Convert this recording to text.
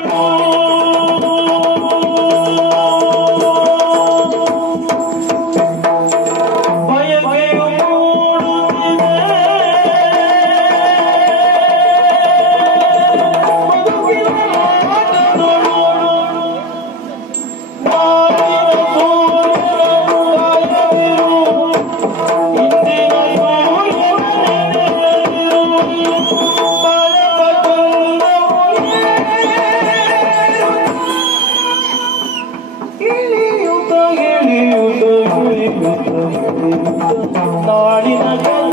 Oh. ನಾಡಿನ